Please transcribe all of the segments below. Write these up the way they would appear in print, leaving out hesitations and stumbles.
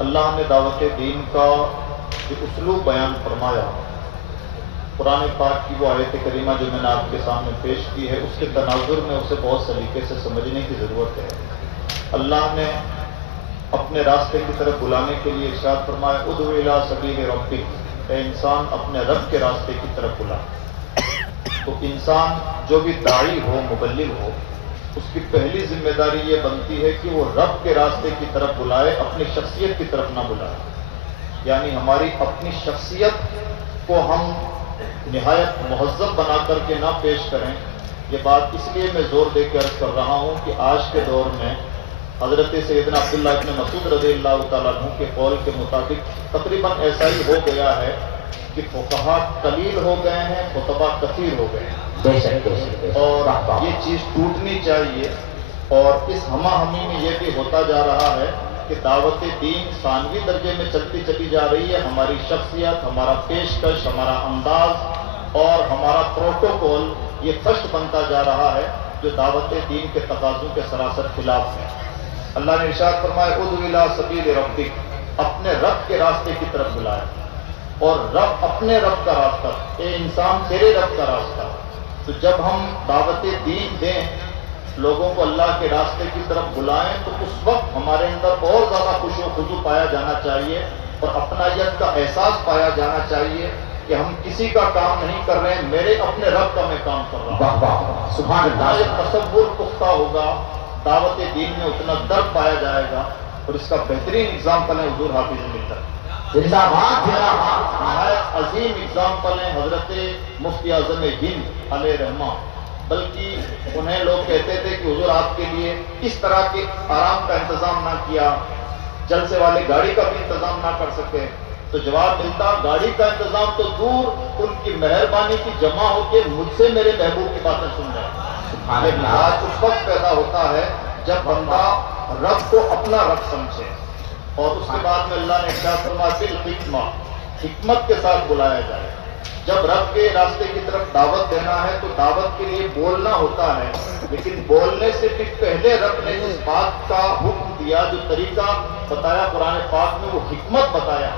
اللہ نے دعوت دین کا جو اسلوب بیان فرمایا، قرآن پاک کی وہ آیت کریمہ جو میں نے آپ کے سامنے پیش کی ہے، اس کے تناظر میں اسے بہت سلیقے سے سمجھنے کی ضرورت ہے۔ اللہ نے اپنے راستے کی طرف بلانے کے لیے ارشاد فرمایا، ادعو الی سبیل ربک، اے انسان اپنے رب کے راستے کی طرف بلا۔ تو انسان جو بھی داعی ہو، مبلغ ہو، اس کی پہلی ذمہ داری یہ بنتی ہے کہ وہ رب کے راستے کی طرف بلائے، اپنی شخصیت کی طرف نہ بلائے۔ یعنی ہماری اپنی شخصیت کو ہم نہایت مہذب بنا کر کے نہ پیش کریں۔ یہ بات اس لیے میں زور دے کے عرض کر رہا ہوں کہ آج کے دور میں حضرت سیدنا عبداللہ ابن مسعود رضی اللہ تعالیٰ عنہ کے قول کے مطابق تقریباً ایسا ہی ہو گیا ہے کہ فقہاء قلیل ہو گئے ہیں، خطباء کثیر ہو گئے ہیں، اور یہ چیز ٹوٹنی چاہیے۔ اور اس ہمہ ہمی میں یہ بھی ہوتا جا رہا ہے کہ دعوت دین ثانوی درجے میں چلتی چلی جا رہی ہے۔ ہماری شخصیت، ہمارا پیشکش، ہمارا انداز اور ہمارا پروٹوکول یہ فرسٹ بنتا جا رہا ہے، جو دعوت دین کے تقاضوں کے سراسر خلاف ہے۔ اللہ نے ارشاد فرمایا، ادعو الی سبیل ربک، اپنے رب کے راستے کی طرف بلایا۔ اور رب اپنے رب کا راستہ، اے انسان تیرے رب کا راستہ۔ تو جب ہم دعوت دین دیں، لوگوں کو اللہ کے راستے کی طرف بلائیں، تو اس وقت ہمارے اندر اور زیادہ خشوع و خضوع پایا جانا چاہیے اور اپنائیت کا احساس پایا جانا چاہیے کہ ہم کسی کا کام نہیں کر رہے ہیں، میرے اپنے رب کا میں کام کر رہا ہوں۔ سبحان اللہ۔ یہ تصور پختہ ہوگا، دعوت دین میں اتنا درد پایا جائے گا۔ اور اس کا بہترین اگزامپل ہے حضور حافظ ملت، نہایت عظیم اگزامپل ہے حضرت مفتی اعظم ہند علیہ رحمہ۔ بلکہ انہیں لوگ کہتے تھے کہ حضور آپ کے لیے اس طرح کے آرام کا انتظام نہ کیا، جلسے والے گاڑی کا بھی انتظام نہ کر سکے۔ تو جواب ملتا، گاڑی کا انتظام تو دور، ان کی مہربانی کی جمع ہو کے مجھ سے میرے محبوب کی باتیں سن رہے ہیں۔ آج اس وقت پیدا ہوتا ہے جب بندہ رب کو اپنا رب سمجھے۔ اور اس کے بعد میں اللہ نے ارشاد فرمایا، بالحکمہ، حکمت کے ساتھ بلایا جائے۔ جب رب کے راستے کی طرف دعوت دینا ہے تو دعوت کے لیے بولنا ہوتا ہے، لیکن بولنے سے بھی پہلے رب نے اس بات کا حکم دیا، جو طریقہ بتایا قرآن پاک میں، وہ حکمت بتایا۔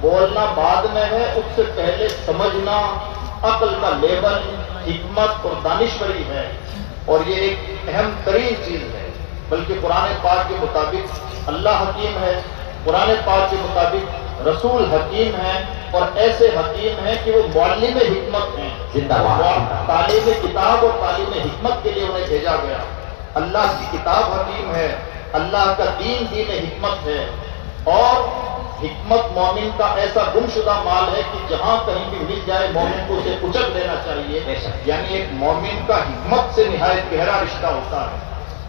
بولنا بعد میں ہے، اس سے پہلے سمجھنا، عقل کا لیول، حکمت اور دانشوری ہے، اور یہ ایک اہم ترین چیز ہے۔ بلکہ قرآن پاک کے مطابق اللہ حکیم ہے، قرآن پاک کے مطابق رسول حکیم ہیں، اور ایسے حکیم ہیں کہ وہ معلم حکمت ہیں۔ تعلیم کتاب اور تعلیم حکمت کے لیے انہیں بھیجا گیا۔ اللہ کی کتاب حکیم ہے، اللہ کا دین دین حکمت ہے، اور حکمت مومن کا ایسا گمشدہ مال ہے کہ جہاں کہیں بھی مل جائے مومن کو اسے اچک لینا چاہیے۔ یعنی ایک مومن کا حکمت سے نہایت گہرا رشتہ ہوتا ہے۔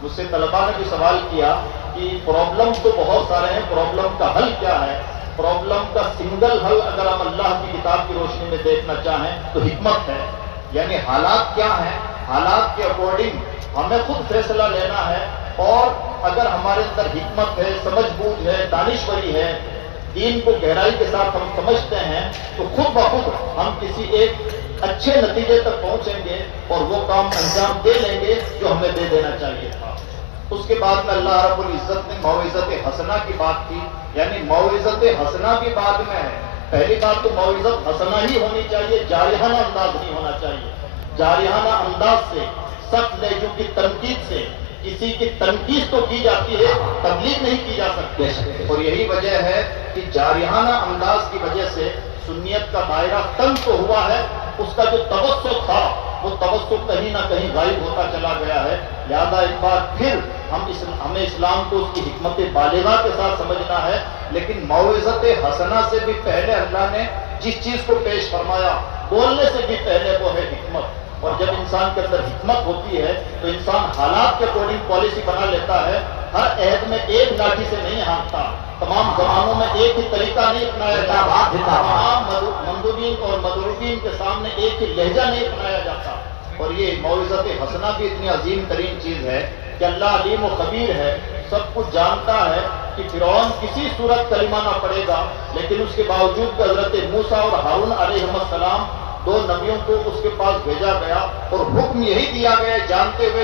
مجھ سے طلباء نے بھی سوال کیا کہ پرابلم تو بہت سارے ہیں، پرابلم کا حل کیا ہے؟ پرابلم کا سنگل حل اگر ہم اللہ کی کتاب کی روشنی میں دیکھنا چاہیں تو حکمت ہے۔ یعنی حالات کیا ہیں، حالات کے اکارڈنگ ہمیں خود فیصلہ لینا ہے، اور اگر ہمارے اندر حکمت ہے، سمجھ بوجھ ہے، دانشوری ہے، دین کو گہرائی کے ساتھ ہم سمجھتے ہیں، تو خود بخود ہم کسی ایک اچھے نتیجے تک پہنچیں گے اور وہ کام انجام دے لیں گے جو ہمیں دے دینا چاہیے تھا۔ اس کے بعد میں اللہ رب العزت نے موعظت حسنہ کی بات کی، یعنی موعظت حسنہ بھی بعد میں ہے۔ پہلی بات تو موعظت حسنہ ہی ہونی چاہیے، جارحانہ انداز نہیں ہونا چاہیے۔ جارحانہ انداز سے، سخت لہجوں کی تنقید سے، کسی کی تنقید تو کی جاتی ہے، تبلیغ نہیں کی جا سکتی۔ اور یہی وجہ ہے کہ جارحانہ انداز کی وجہ سے سنیت کا دائرہ تنگ تو ہوا ہے، اس کا جو توسع تھا وہ توسع کہیں نہ کہیں غائب ہوتا چلا گیا ہے۔ لہذا ایک بار پھر ہمیں اسلام کو اس کی حکمت بالغہ کے ساتھ سمجھنا ہے، لیکن موعظت حسنہ سے بھی پہلے اللہ نے جس چیز کو پیش فرمایا، بولنے سے بھی پہلے وہ ہے حکمت۔ اور جب انسان کے اندر حکمت ہوتی ہے تو انسان حالات کے اکارڈنگ پالیسی بنا لیتا ہے۔ ہر عہد میں ایک لاٹھی سے نہیں ہانکتا، تمام زمانوں میں ایک ہی طریقہ نہیں اپنایا جاتا، تمام مندوبین اور مدعوین کے سامنے ایک ہی لہجہ نہیں اپنایا جاتا۔ اور یہ موعظت حسنہ بھی اتنی عظیم ترین چیز ہے کہ اللہ علیم و خبیر ہے، سب کچھ جانتا ہے کہ فرعون کسی صورت کلمہ نہ پڑے گا، لیکن اس کے باوجود حضرت موسیٰ اور ہارون علیہ السلام دو نبیوں کو اس کے پاس بھیجا گیا، اور حکم یہی دیا گیا جانتے ہوئے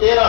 13